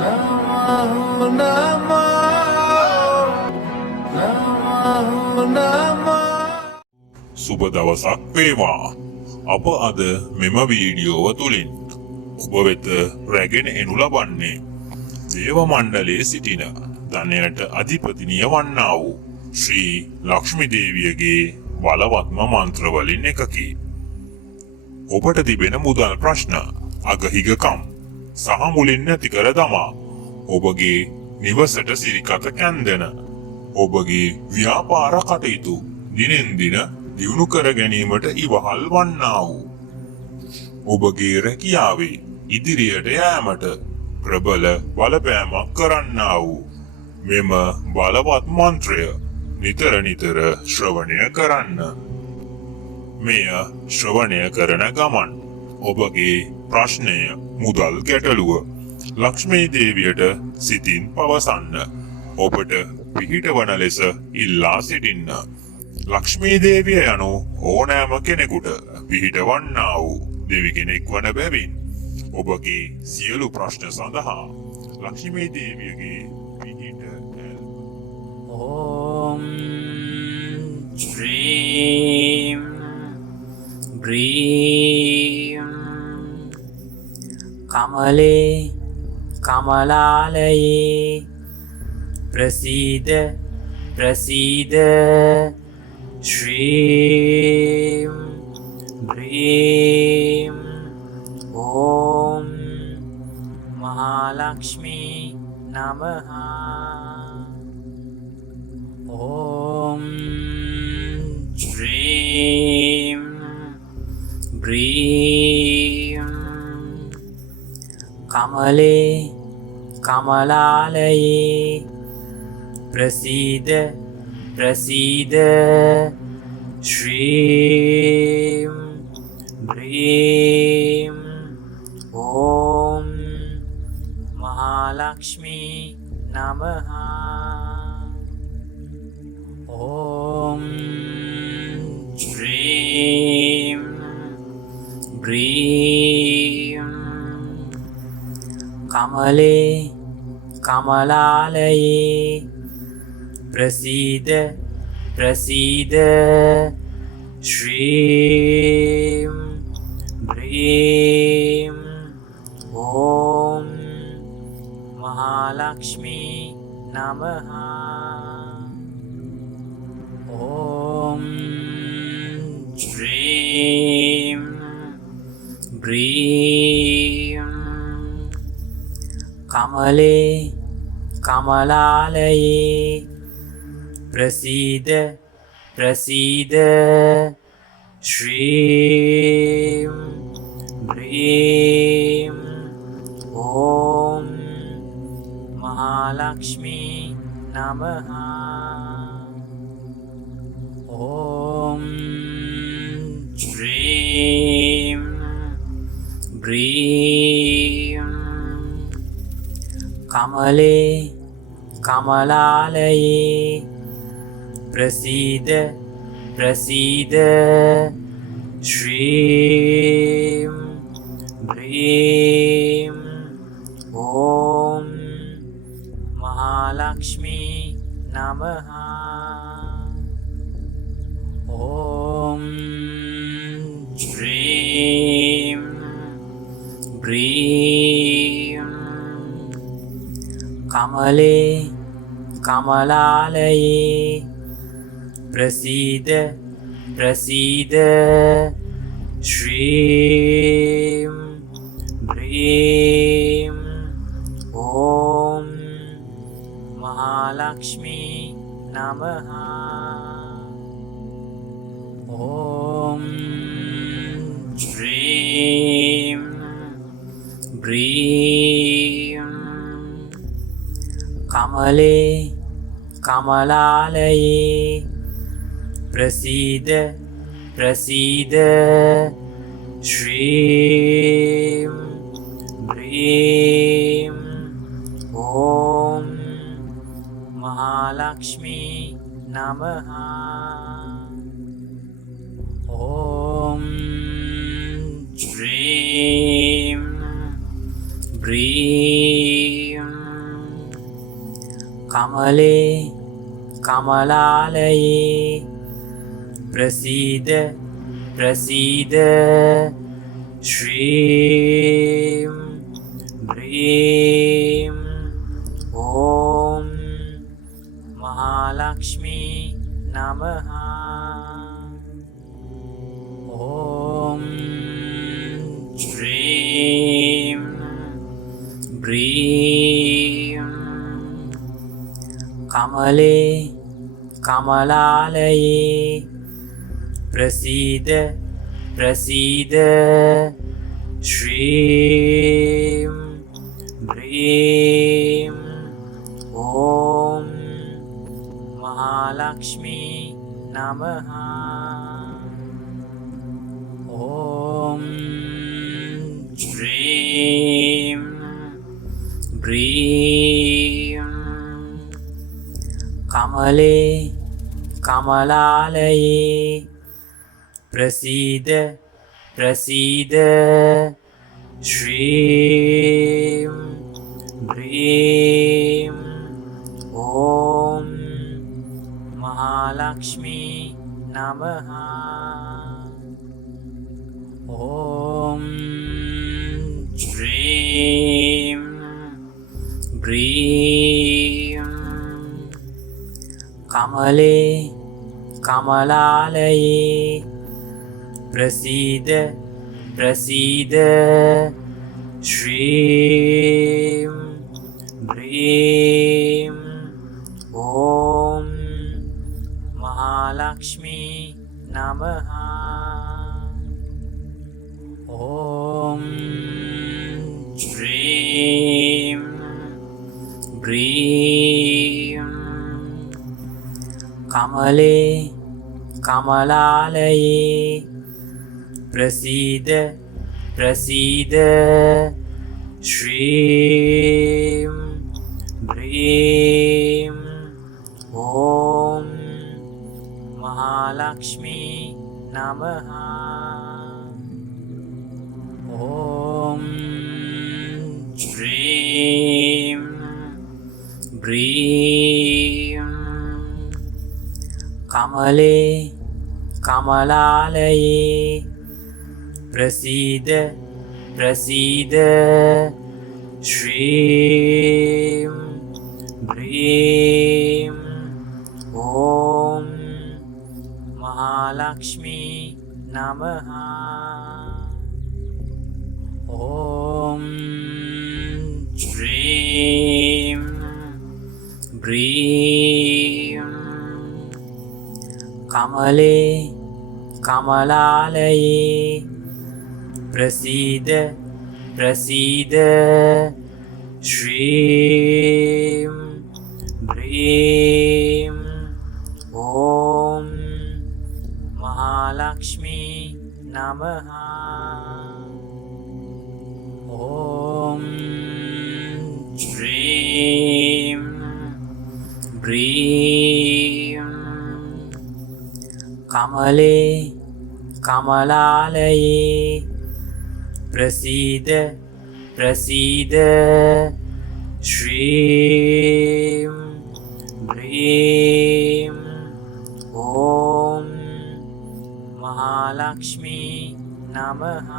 Namo Namo Namo Namo සුබ දවසක් වේවා. අප අද මෙම වීඩියෝව තුලින් ඔබ වෙත රැගෙන එනු ලබන්නේ දේව මණ්ඩලයේ සිටින ධනයට අධිපතිනිය වන්නා වූ ශ්‍රී ලක්ෂ්මී දේවියගේ බලවත්ම මන්ත්‍ර වලින් එකකි. ඔබට තිබෙන මුදල් ප්‍රශ්න, අගහිගකම් සහ මුලින් නැති කර දමා ඔබගේ නිවසට සිරිකත කැන්දෙන ඔබගේ ව්‍යාපාර කටයුතු දිනෙන් දින දියුණු කර ගැනීමට ඉවහල් වන්නා වූ ඔබගේ රැකියාවේ ඉදිරියට යෑමට ප්‍රබල බලපෑමක් කරන්නා වූ මෙම බලවත් මන්ත්‍රය නිතර නිතර ශ්‍රවණය කරන්න. මෙය ශ්‍රවණය කරන ගමන් ඔබගේ ප්‍රශ්නය, මුදල් ගැටලුව ලක්ෂ්මී දේවියට සිතින් පවසන්න. ඔබට පිහිටවන ලෙස ඉල්ලා සිටින්න. ලක්ෂ්මී දේවිය යනු ඕනෑම කෙනෙකුට පිහිටවන්නා වූ දෙවි කෙනෙක් වන බැවින් ඔබගේ සියලු ප්‍රශ්න සඳහා ලක්ෂ්මී දේවියගේ පිහිට Om Dream Bream Kamale Kamalalaye Prasida Prasida Shrim Bream Om Mahalakshmi Namaha Om Dream Bream Kamale Kamalalaye Prasida Prasida Shrim Bream Om Mahalakshmi Namaha Om Dream Bream Kamale Kamalalaye Prasida Prasida Shrim Bream Om Mahalakshmi Namaha Om Dream Bream Kamale Kamalalaye Prasida Prasida Shrim Bream Om Mahalakshmi Namaha Om Dream Bream Kamale Kamalalaye Prasida Prasida Shrim Bream Om Mahalakshmi Namaha Om Dream Bream Kamale Kamalalaye Prasida Prasida Shrim Bream Om Mahalakshmi Namaha Om Dream Bream Kamale Kamalalaye Prasida Prasida Shrim Bream Om Mahalakshmi Namaha Om Dream Bream कमले कमलालये प्रसीद प्रसीद श्रीं ह्रीं ॐ महालक्ष्मी नमः ॐ श्रीं ह्रीं कमले कमलालये प्रसीद प्रसीद श्रीं ह्रीं ॐ महालक्ष्मी नमः ॐ श्रीं ह्रीं कमले कमलालये प्रसीद प्रसीद श्रीं ह्रीं ॐ महालक्ष्मी नमः ॐ श्रीं ह्रीं कमले कमलालये प्रसीद प्रसीद श्रीं ह्रीं ॐ महालक्ष्मी नमः ॐ श्रीं ह्रीं कमले कमलालये प्रसीद प्रसीद श्रीं ह्रीं ॐ महालक्ष्मी नमः ॐ श्रीं ह्रीं कमले कमलालये प्रसीद प्रसीद श्रीं ह्रीं ॐ महालक्ष्मी नमः ॐ श्रीं ह्रीं कमले कमलालये प्रसीद प्रसीद श्रीं ह्रीं ॐ महालक्ष्मी नमः ॐ श्रीं ह्रीं कमले कमलालये प्रसीद प्रसीद श्रीं ह्रीं ॐ महालक्ष्मी नमः